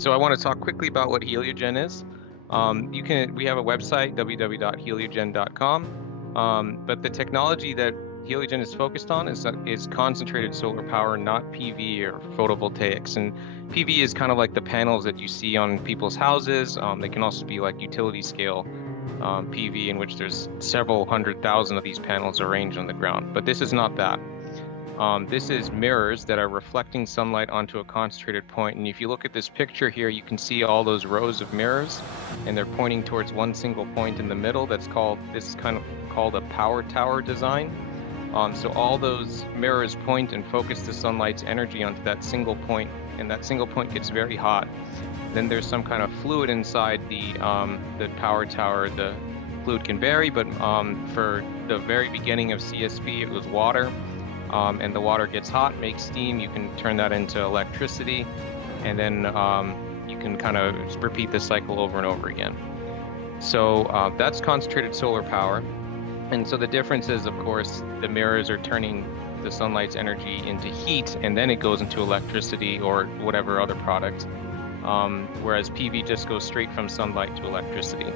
So I want to talk quickly about what Heliogen is. We have a website, www.heliogen.com. But the technology that Heliogen is focused on is concentrated solar power, not PV or photovoltaics. And PV is kind of like the panels that you see on people's houses. They can also be like utility scale PV, in which there's several 100,000 of these panels arranged on the ground. But this is not that. This is mirrors that are reflecting sunlight onto a concentrated point. And if you look at this picture here, you can see all those rows of mirrors, and they're pointing towards one single point in the middle. This is kind of called a power tower design. So all those mirrors point and focus the sunlight's energy onto that single point, and that single point gets very hot. Then there's some kind of fluid inside the power tower. The fluid can vary, but for the very beginning of CSP, it was water. And the water gets hot, makes steam. You can turn that into electricity, and then you can kind of repeat the cycle over and over again. So that's concentrated solar power. And so the difference is, of course, the mirrors are turning the sunlight's energy into heat, and then it goes into electricity or whatever other product, whereas PV just goes straight from sunlight to electricity.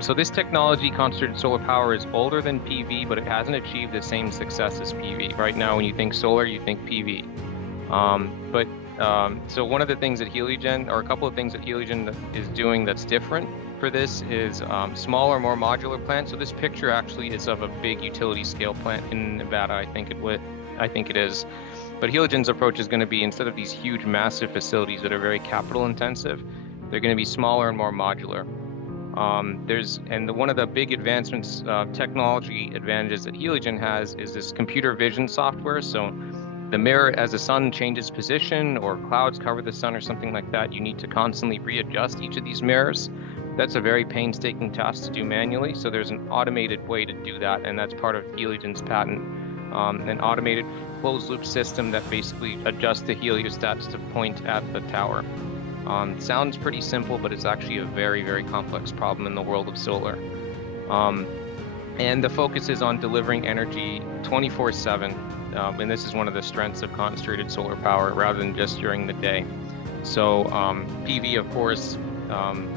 So this technology, concentrated solar power, is older than PV, but it hasn't achieved the same success as PV. Right now, when you think solar, you think PV. So one of the things that Heliogen, or a couple of things that Heliogen is doing that's different for this is smaller, more modular plants. So this picture actually is of a big utility scale plant in Nevada, I think it is. But Heliogen's approach is going to be, instead of these huge, massive facilities that are very capital intensive, they're going to be smaller and more modular. One of the big advancements, technology advantages that Heliogen has is this computer vision software. So the mirror, as the sun changes position or clouds cover the sun or something like that, you need to constantly readjust each of these mirrors. That's a very painstaking task to do manually. So there's an automated way to do that, and that's part of Heliogen's patent. An automated closed loop system that basically adjusts the heliostats to point at the tower. Sounds pretty simple, but it's actually a very, very complex problem in the world of solar. And the focus is on delivering energy 24/7. And this is one of the strengths of concentrated solar power, rather than just during the day. So PV, of course,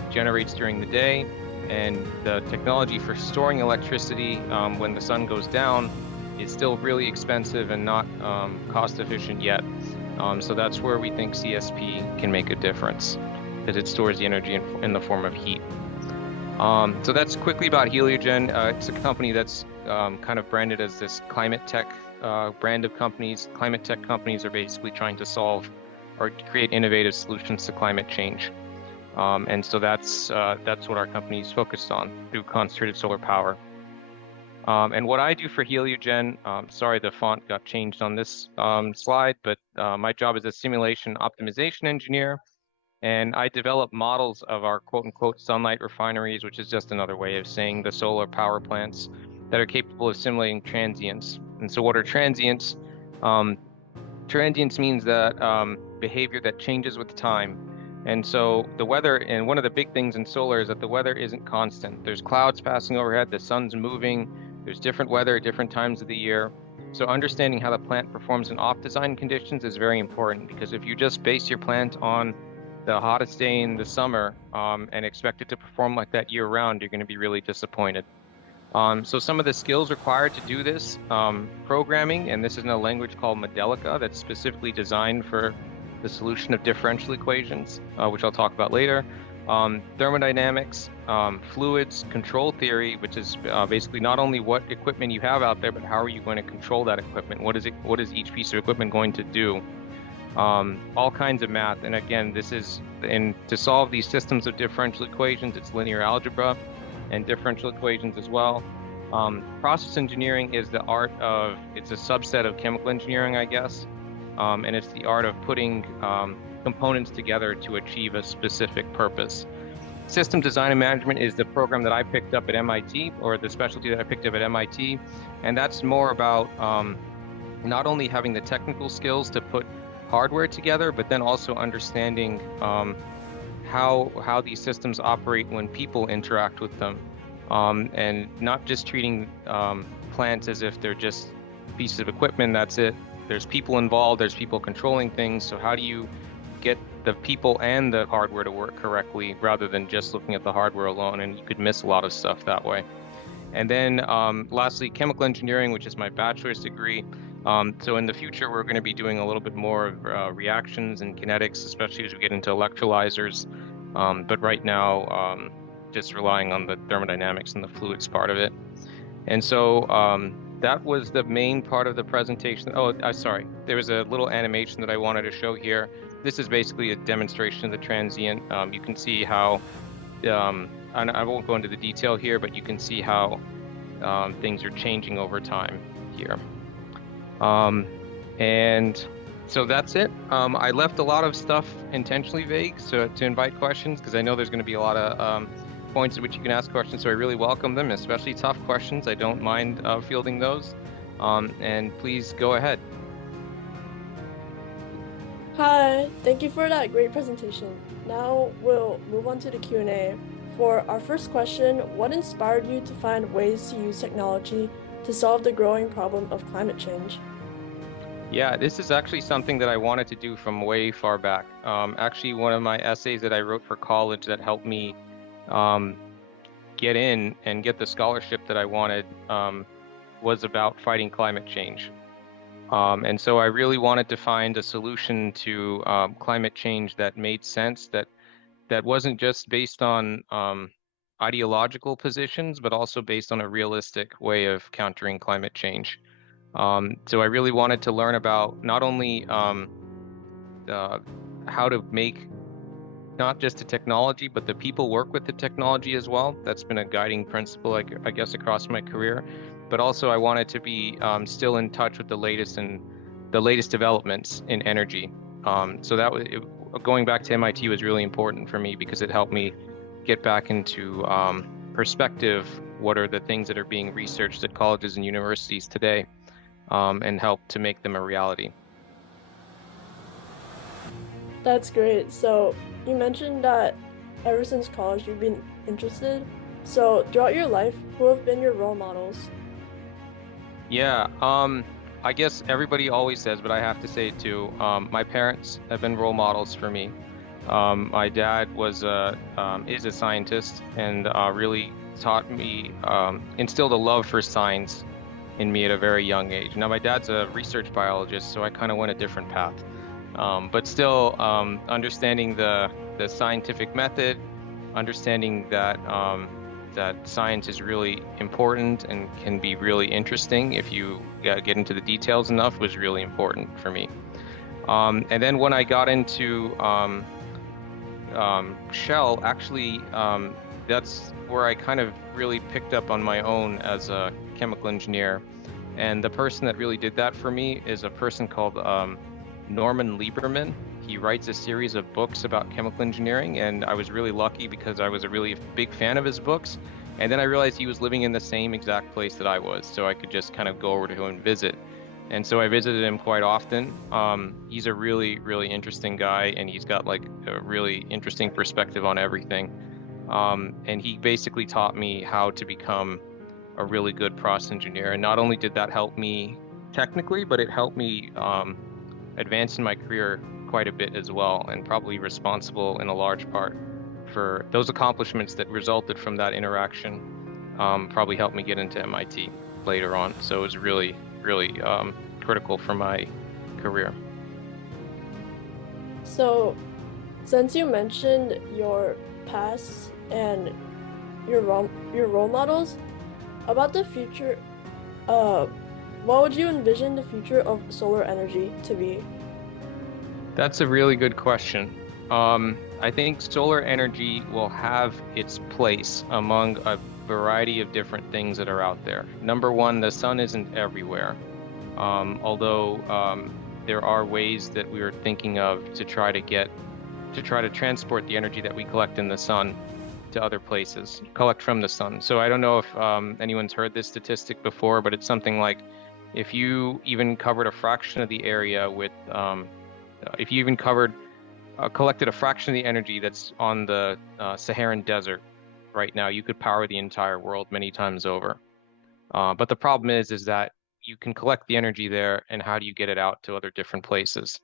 generates during the day, and the technology for storing electricity when the sun goes down is still really expensive and not cost efficient yet. So that's where we think CSP can make a difference, because it stores the energy in the form of heat. So that's quickly about Heliogen. It's a company that's kind of branded as this climate tech brand of companies. Climate tech companies are basically trying to solve or create innovative solutions to climate change. And so that's what our company is focused on through concentrated solar power. And what I do for Heliogen, sorry, the font got changed on this slide, but my job is a simulation optimization engineer, and I develop models of our quote-unquote sunlight refineries, which is just another way of saying the solar power plants that are capable of simulating transients. And so what are transients? Transients means that behavior that changes with time. And so the weather, and one of the big things in solar is that the weather isn't constant. There's clouds passing overhead, the sun's moving, there's different weather at different times of the year. So understanding how the plant performs in off-design conditions is very important, because if you just base your plant on the hottest day in the summer and expect it to perform like that year-round, you're going to be really disappointed. So some of the skills required to do this, programming, and this is in a language called Modelica that's specifically designed for the solution of differential equations, which I'll talk about later. Thermodynamics, fluids, control theory, which is basically not only what equipment you have out there, but how are you going to control that equipment? What is each piece of equipment going to do? All kinds of math. And again, to solve these systems of differential equations, it's linear algebra and differential equations as well. Process engineering is it's a subset of chemical engineering, I guess. And it's the art of putting components together to achieve a specific purpose. System design and management is the program that I picked up at MIT, or the specialty that I picked up at MIT. And that's more about not only having the technical skills to put hardware together, but then also understanding how these systems operate when people interact with them. And not just treating plants as if they're just pieces of equipment, that's it. There's people involved, there's people controlling things. So how do you get the people and the hardware to work correctly rather than just looking at the hardware alone, and you could miss a lot of stuff that way. And then lastly, chemical engineering, which is my bachelor's degree. So in the future, we're going to be doing a little bit more of reactions and kinetics, especially as we get into electrolyzers. But right now, just relying on the thermodynamics and the fluids part of it. And so that was the main part of the presentation. Oh, sorry. There was a little animation that I wanted to show here. This is basically a demonstration of the transient. You can see how, and I won't go into the detail here, but you can see how things are changing over time here. And so that's it. I left a lot of stuff intentionally vague so to invite questions, because I know there's going to be a lot of points at which you can ask questions. So I really welcome them, especially tough questions. I don't mind fielding those. And please go ahead. Hi, thank you for that great presentation. Now we'll move on to the Q&A. For our first question, what inspired you to find ways to use technology to solve the growing problem of climate change? Yeah, this is actually something that I wanted to do from way far back. Actually, one of my essays that I wrote for college that helped me get in and get the scholarship that I wanted was about fighting climate change. And so I really wanted to find a solution to climate change that made sense, that wasn't just based on ideological positions, but also based on a realistic way of countering climate change. So I really wanted to learn about not only how to make not just the technology, but the people work with the technology as well. That's been a guiding principle, I guess, across my career. But also, I wanted to be still in touch with the latest developments in energy. So that was going back to MIT was really important for me because it helped me get back into perspective. What are the things that are being researched at colleges and universities today, and help to make them a reality. That's great. So you mentioned that ever since college you've been interested. So throughout your life, who have been your role models? Yeah, I guess everybody always says, but I have to say it too. My parents have been role models for me. My dad is a scientist and really taught me, instilled a love for science in me at a very young age. Now, my dad's a research biologist, so I kind of went a different path. But still, understanding the scientific method, understanding that that science is really important and can be really interesting if you get into the details enough was really important for me. And then when I got into Shell, actually, that's where I kind of really picked up on my own as a chemical engineer. And the person that really did that for me is a person called Norman Lieberman. He writes a series of books about chemical engineering, and I was really lucky because I was a really big fan of his books. And then I realized he was living in the same exact place that I was, so I could just kind of go over to him and visit. And so I visited him quite often. He's a really, really interesting guy, and he's got like a really interesting perspective on everything. And he basically taught me how to become a really good process engineer. And not only did that help me technically, but it helped me advance in my career quite a bit as well, and probably responsible in a large part for those accomplishments that resulted from that interaction. Probably helped me get into MIT later on. So it was really, really critical for my career. So since you mentioned your past and your role models, about the future, uh, what would you envision the future of solar energy to be? That's a really good question. I think solar energy will have its place among a variety of different things that are out there. Number one, the sun isn't everywhere. Although there are ways that we are thinking of to try to transport the energy that we collect in the sun to other places, collect from the sun. So I don't know if anyone's heard this statistic before, but it's something like if you even covered a fraction of the area with, if you even collected a fraction of the energy that's on the Saharan desert right now, you could power the entire world many times over. But the problem is that you can collect the energy there, and how do you get it out to other different places?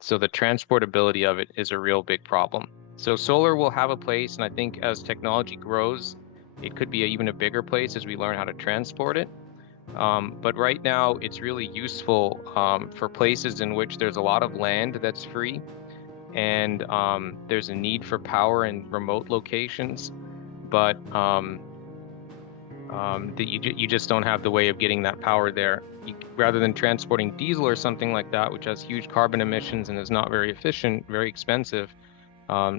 So the transportability of it is a real big problem. So solar will have a place, and I think as technology grows, it could be even a bigger place as we learn how to transport it. But right now, it's really useful for places in which there's a lot of land that's free, and there's a need for power in remote locations, but that you just don't have the way of getting that power there. Rather than transporting diesel or something like that, which has huge carbon emissions and is not very efficient, very expensive,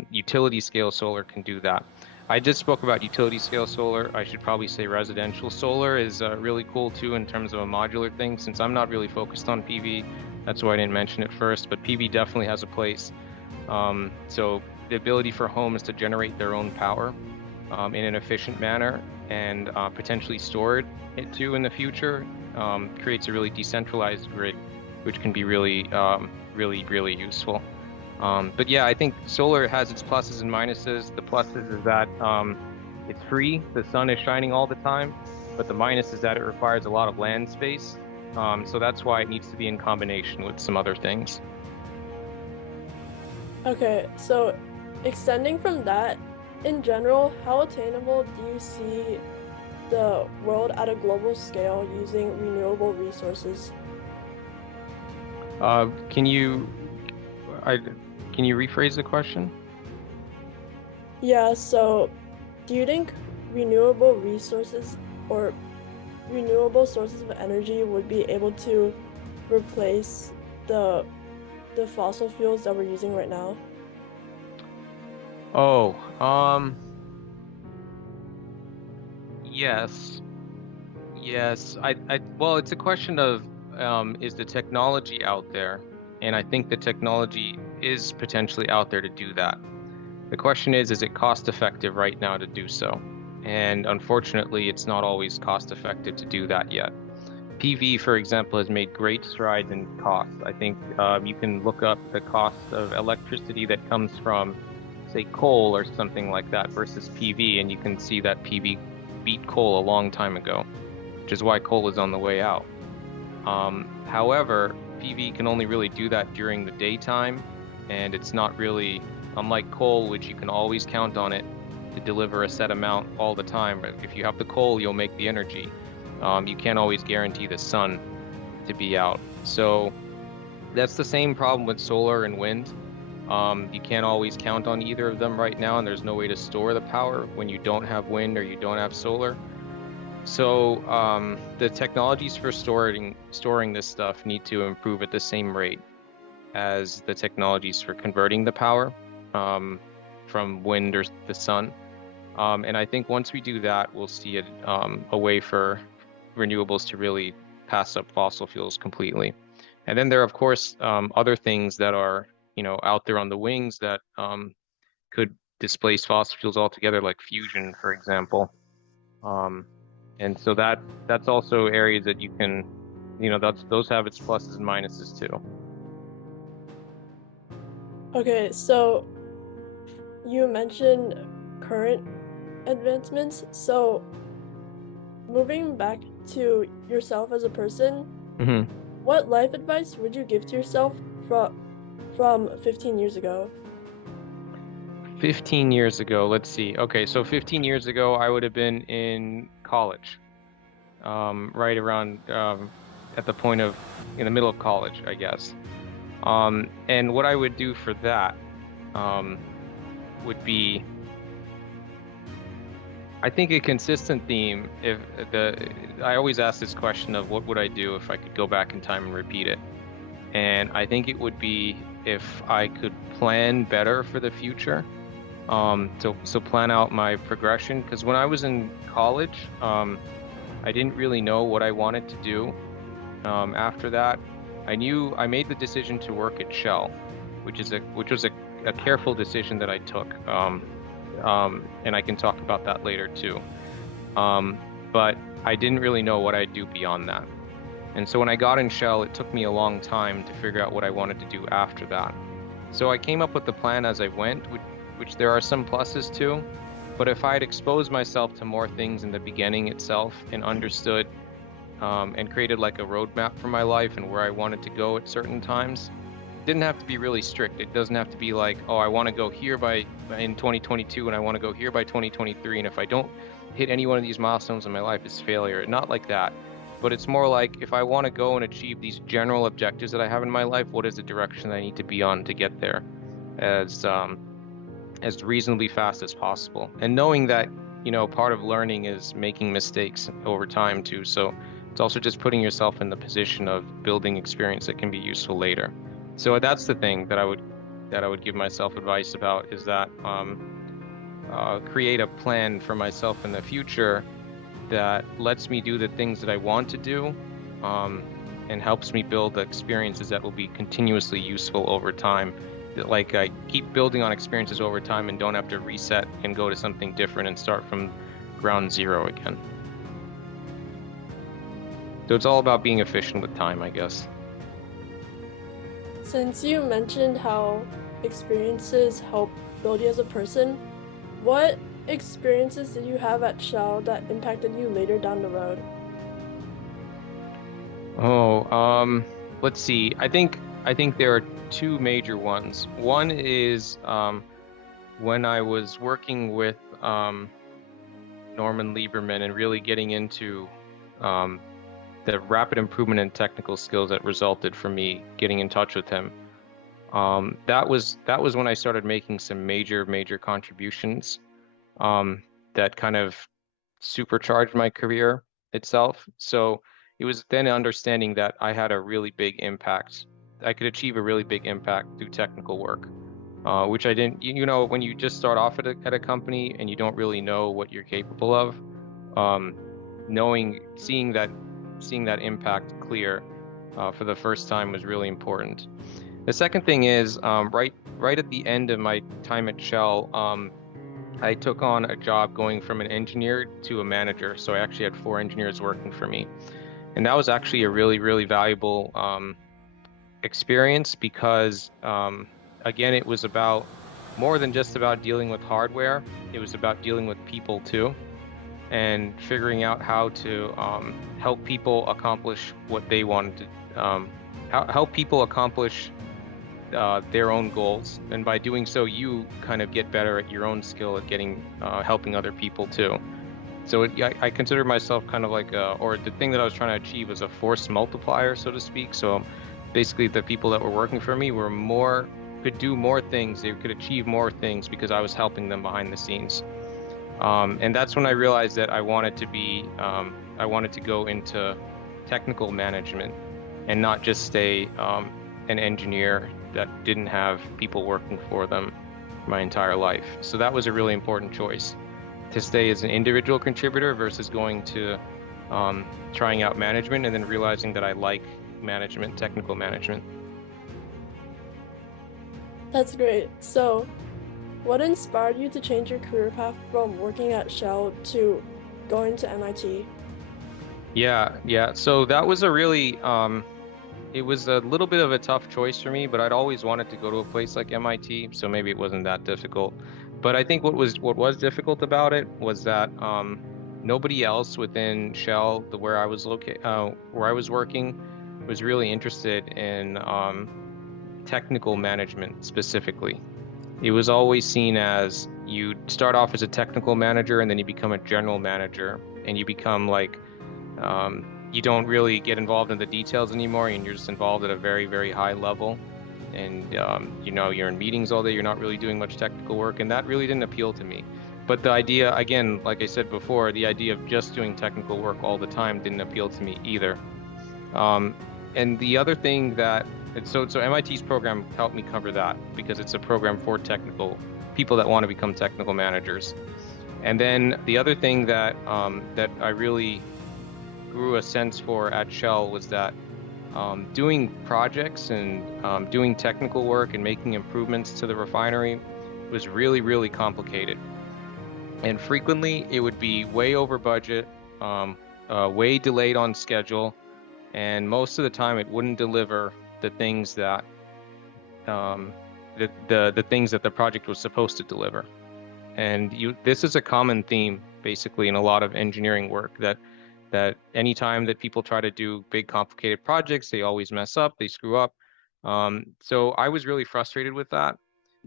utility scale solar can do that. I just spoke about utility scale solar. I should probably say residential solar is really cool too in terms of a modular thing. Since I'm not really focused on PV, that's why I didn't mention it first, but PV definitely has a place. So the ability for homes to generate their own power in an efficient manner and potentially store it too in the future creates a really decentralized grid, which can be really, really useful. But yeah, I think solar has its pluses and minuses. The pluses is that it's free, the sun is shining all the time, but the minus is that it requires a lot of land space. So that's why it needs to be in combination with some other things. Okay, so extending from that, in general, how attainable do you see the world at a global scale using renewable resources? Uh, can you, I, can you rephrase the question? Yeah, so do you think renewable resources or renewable sources of energy would be able to replace the the fossil fuels that we're using right now? Oh, yes. Yes, well, it's a question of is the technology out there? And I think the technology is potentially out there to do that. The question is it cost effective right now to do so? And unfortunately, it's not always cost effective to do that yet. PV, for example, has made great strides in cost. I think you can look up the cost of electricity that comes from, say, coal or something like that versus PV, and you can see that PV beat coal a long time ago, which is why coal is on the way out. However, PV can only really do that during the daytime, and it's not really unlike coal, which you can always count on it to deliver a set amount all the time. But if you have the coal, you'll make the energy. You can't always guarantee the sun to be out. So that's the same problem with solar and wind. You can't always count on either of them right now, and there's no way to store the power when you don't have wind or you don't have solar. So the technologies for storing this stuff need to improve at the same rate as the technologies for converting the power um, from wind or the sun. And I think once we do that, we'll see a way for renewables to really pass up fossil fuels completely. And then there are, of course, other things that are, out there on the wings that could displace fossil fuels altogether, like fusion, for example. Um, and so that's also areas that you can, those have its pluses and minuses too. Okay, so you mentioned current advancements. So moving back to yourself as a person, Hmm. what life advice would you give to yourself from 15 years ago? 15 years ago, let's see. Okay, so 15 years ago, I would have been in college, right around at the point of in the middle of college, I guess. And what I would do for that um, would be, I think, a consistent theme. If I always ask this question of what would I do if I could go back in time and repeat it. And I think it would be if I could plan better for the future. So plan out my progression. Because when I was in college, I didn't really know what I wanted to do. After that, I made the decision to work at Shell, which was a careful decision that I took. And I can talk about that later too. But I didn't really know what I'd do beyond that. And so when I got in Shell, it took me a long time to figure out what I wanted to do after that. So I came up with the plan as I went, which there are some pluses to. But if I had exposed myself to more things in the beginning itself and understood and created like a roadmap for my life and where I wanted to go at certain times, didn't have to be really strict. It doesn't have to be like, oh, I want to go here by in 2022 and I want to go here by 2023. And if I don't hit any one of these milestones in my life, it's failure. Not like that. But it's more like if I want to go and achieve these general objectives that I have in my life, what is the direction I need to be on to get there as as reasonably fast as possible. And knowing that, part of learning is making mistakes over time too. So it's also just putting yourself in the position of building experience that can be useful later. So that's the thing that I would give myself advice about is that create a plan for myself in the future that lets me do the things that I want to do, and helps me build the experiences that will be continuously useful over time. That like I keep building on experiences over time and don't have to reset and go to something different and start from ground zero again. So it's all about being efficient with time, I guess. Since you mentioned how experiences help build you as a person, what experiences did you have at Shell that impacted you later down the road? Oh, let's see. I think there are two major ones. One is when I was working with Norman Lieberman and really getting into um, the rapid improvement in technical skills that resulted from me getting in touch with him. That was when I started making some major contributions that kind of supercharged my career itself. So it was then understanding that I had a really big impact. I could achieve a really big impact through technical work, which I didn't. When you just start off at a company and you don't really know what you're capable of, um, seeing that impact clear for the first time was really important. The second thing is right at the end of my time at Shell, I took on a job going from an engineer to a manager. So I actually had 4 engineers working for me, and that was actually a really valuable experience because again, it was about more than just about dealing with hardware. It was about dealing with people too and figuring out how to help people accomplish what they wanted to, help people accomplish their own goals. And by doing so, you kind of get better at your own skill at helping other people too. So I consider myself kind of like or the thing that I was trying to achieve was a force multiplier, so to speak. So basically, the people that were working for me could do more things. They could achieve more things because I was helping them behind the scenes. And that's when I realized that I wanted to go into technical management and not just stay an engineer that didn't have people working for them my entire life. So that was a really important choice to stay as an individual contributor versus going to trying out management and then realizing that I like management, technical management. That's great. So, what inspired you to change your career path from working at Shell to going to MIT? Yeah. So that was a really it was a little bit of a tough choice for me, but I'd always wanted to go to a place like MIT, so maybe it wasn't that difficult. But I think what was difficult about it was that nobody else within Shell, where I was working, was really interested in technical management specifically. It was always seen as you start off as a technical manager and then you become a general manager and you become like you don't really get involved in the details anymore, and you're just involved at a very high level. And you're in meetings all day. You're not really doing much technical work, and that really didn't appeal to me. But the idea, again, like I said before, the idea of just doing technical work all the time didn't appeal to me either. Um, and the other thing so MIT's program helped me cover that because it's a program for technical people that want to become technical managers. And then the other thing that I really grew a sense for at Shell was that doing projects and doing technical work and making improvements to the refinery was really complicated. And frequently it would be way over budget, way delayed on schedule, and most of the time it wouldn't deliver the things that um, the things that the project was supposed to deliver. And this is a common theme basically in a lot of engineering work that anytime that people try to do big complicated projects, they always mess up, they screw up. So I was really frustrated with that.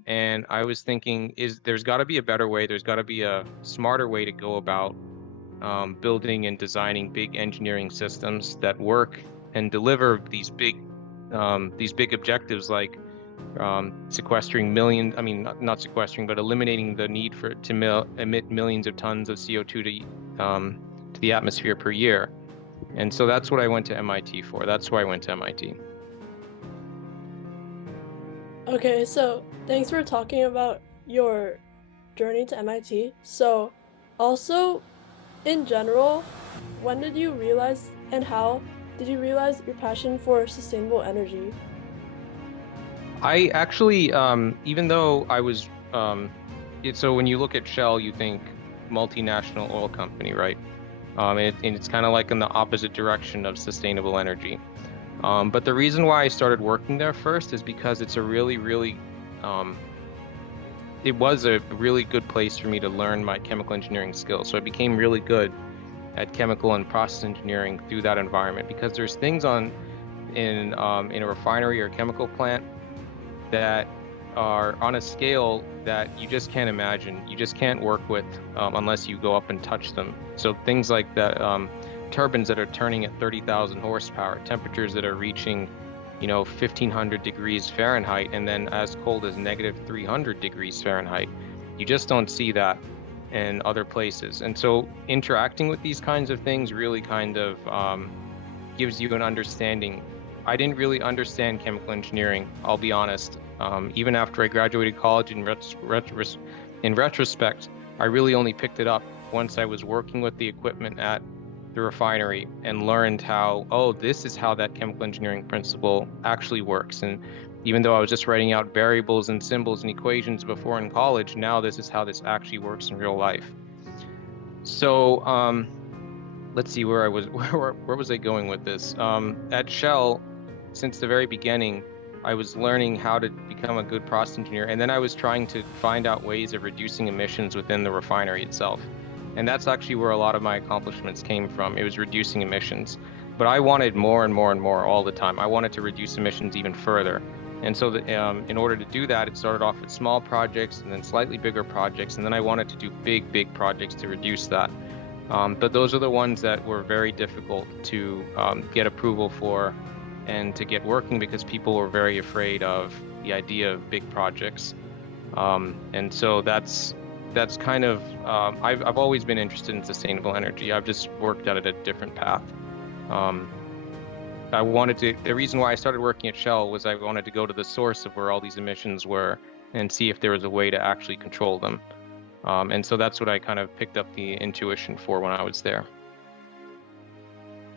And I was thinking, there's got to be a better way. There's got to be a smarter way to go about building and designing big engineering systems that work and deliver these big objectives like sequestering millions, I mean, not sequestering, but eliminating the need to emit millions of tons of CO2 to the atmosphere per year. And so that's what I went to MIT for. That's why I went to MIT. Okay, so thanks for talking about your journey to MIT. So, also, in general, when did you realize and how did you realize your passion for sustainable energy? I actually, even though I was, so when you look at Shell, you think multinational oil company, right? And it's kind of like in the opposite direction of sustainable energy. But the reason why I started working there first is because it's a um, it was a really good place for me to learn my chemical engineering skills. So I became really good at chemical and process engineering through that environment because there's things in a refinery or chemical plant that are on a scale that you just can't imagine. You just can't work with unless you go up and touch them. So things like the turbines that are turning at 30,000 horsepower, temperatures that are reaching, 1,500 degrees Fahrenheit, and then as cold as negative 300 degrees Fahrenheit. You just don't see that in other places. And so interacting with these kinds of things really kind of gives you an understanding. I didn't really understand chemical engineering, I'll be honest. Even after I graduated college, in retrospect, I really only picked it up once I was working with the equipment at the refinery and learned how, oh, this is how that chemical engineering principle actually works. And even though I was just writing out variables and symbols and equations before in college, now this is how this actually works in real life. So, let's see where I was, where was I going with this? At Shell, since the very beginning, I was learning how to become a good process engineer, and then I was trying to find out ways of reducing emissions within the refinery itself. And that's actually where a lot of my accomplishments came from. It was reducing emissions. But I wanted more and more and more all the time. I wanted to reduce emissions even further. And so in order to do that, it started off with small projects and then slightly bigger projects. And then I wanted to do big, big projects to reduce that. But those are the ones that were very difficult to get approval for and to get working because people were very afraid of the idea of big projects. And so that's kind of I've always been interested in sustainable energy. I've just worked at it a different path. Um, the reason why I started working at Shell was I wanted to go to the source of where all these emissions were and see if there was a way to actually control them. And so that's what I kind of picked up the intuition for when I was there.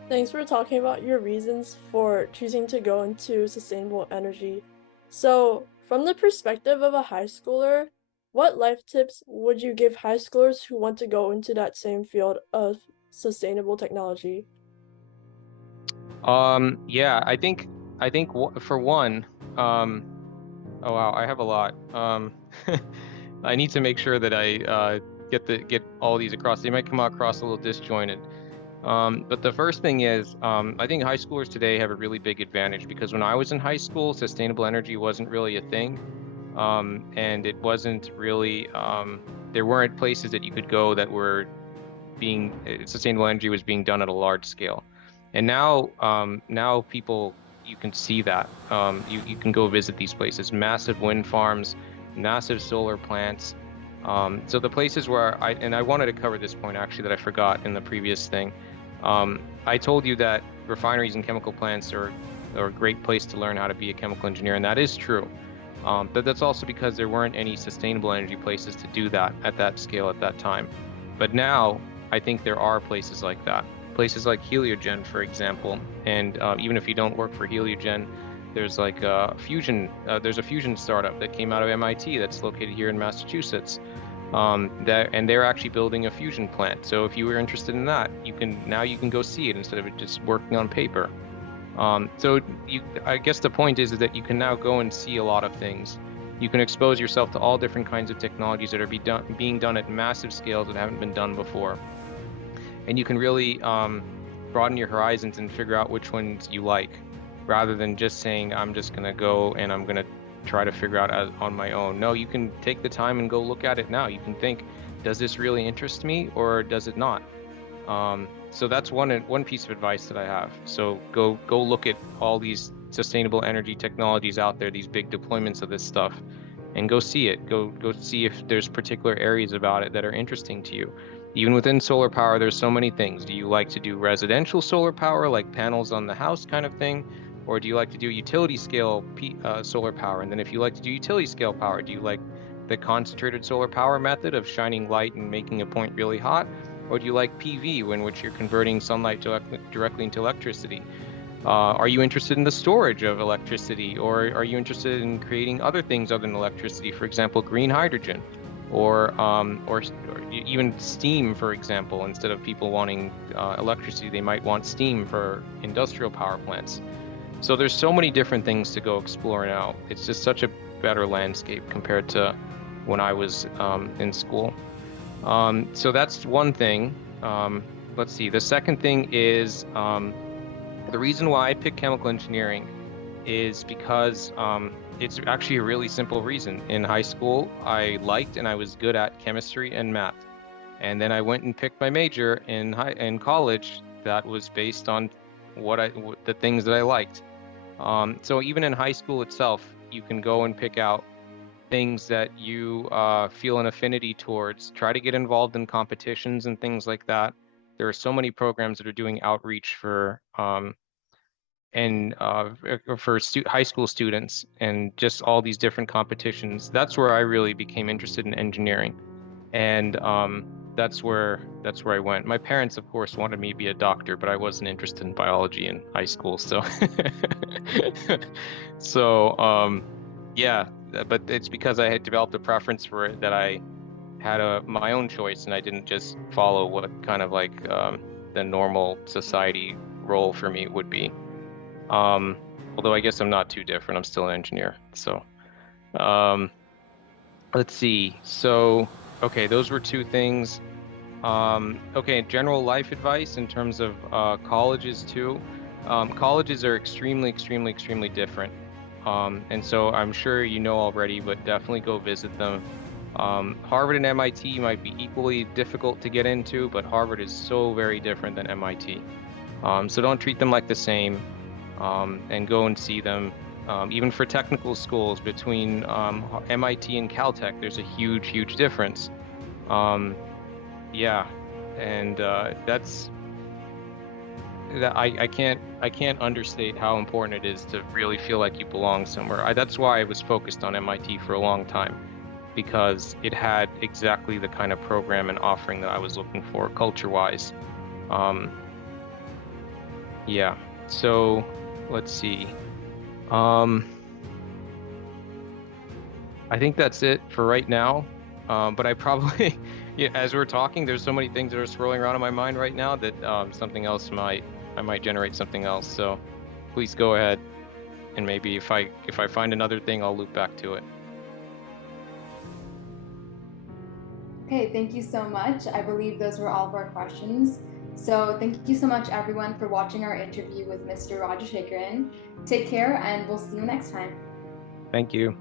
Thanks for talking about your reasons for choosing to go into sustainable energy. So, from the perspective of a high schooler, what life tips would you give high schoolers who want to go into that same field of sustainable technology? Yeah, I think for one, oh wow, I have a lot. I need to make sure that I get all these across. They might come across a little disjointed. But the first thing is, I think high schoolers today have a really big advantage because when I was in high school, sustainable energy wasn't really a thing. And it wasn't really, there weren't places that you could go that were sustainable energy was being done at a large scale. And now people, you can see that. You can go visit these places, massive wind farms, massive solar plants. So the places where and I wanted to cover this point actually that I forgot in the previous thing. I told you that refineries and chemical plants are a great place to learn how to be a chemical engineer, and that is true. But that's also because there weren't any sustainable energy places to do that at that scale at that time. But now I think there are places like that. Places like Heliogen, for example, and even if you don't work for Heliogen, there's like there's a fusion startup that came out of MIT that's located here in Massachusetts. And they're actually building a fusion plant. So if you were interested in that, you can go see it instead of it just working on paper. I guess the point is that you can now go and see a lot of things. You can expose yourself to all different kinds of technologies that are being done at massive scales that haven't been done before. And you can really broaden your horizons and figure out which ones you like. rather than just saying, I'm just going to go and I'm going to try to figure out on my own. No, you can take the time and go look at it now. You can think, does this really interest me or does it not? So that's one piece of advice that I have. So go look at all these sustainable energy technologies out there, these big deployments of this stuff, and go see it. Go see if there's particular areas about it that are interesting to you. Even within solar power, there's so many things. Do you like to do residential solar power, like panels on the house kind of thing? Or do you like to do utility scale solar power? And then if you like to do utility scale power, do you like the concentrated solar power method of shining light and making a point really hot? Or do you like PV, in which you're converting sunlight directly into electricity? Are you interested in the storage of electricity, or are you interested in creating other things other than electricity? For example, green hydrogen, or even steam, for example. Instead of people wanting electricity, they might want steam for industrial power plants. So there's so many different things to go explore now. It's just such a better landscape compared to when I was in school. So that's one thing. Let's see. The second thing is the reason why I picked chemical engineering is because it's actually a really simple reason. In high school, I liked and I was good at chemistry and math. And then I went and picked my major in college that was based on the things that I liked. So even in high school itself, you can go and pick out things that you feel an affinity towards. Try to get involved in competitions and things like that. There are so many programs that are doing outreach for high school students and just all these different competitions. That's where I really became interested in engineering, and that's where I went. My parents, of course, wanted me to be a doctor, but I wasn't interested in biology in high school, so so yeah, but it's because I had developed a preference for it that I had my own choice, and I didn't just follow what kind of like the normal society role for me would be. Um, Although I guess I'm not too different. I'm still an engineer. So, um, let's see. So, okay, those were two things. Okay, general life advice in terms of colleges too. Colleges are extremely, extremely, extremely different. And so I'm sure you know already, but definitely go visit them. Harvard and MIT might be equally difficult to get into, but Harvard is so very different than MIT. So don't treat them like the same, and go and see them. Even for technical schools between MIT and Caltech, there's a huge, huge difference. Um, yeah, and that's that I can't understate how important it is to really feel like you belong somewhere. That's why I was focused on MIT for a long time, because it had exactly the kind of program and offering that I was looking for culture-wise. Um, yeah. So let's see. Um, I think that's it for right now. But I probably, yeah, as we're talking, there's so many things that are swirling around in my mind right now that I might generate something else. So please go ahead, and maybe if I find another thing, I'll loop back to it. Okay, thank you so much. I believe those were all of our questions. So thank you so much, everyone, for watching our interview with Mr. Rajasekaran. Take care, and we'll see you next time. Thank you.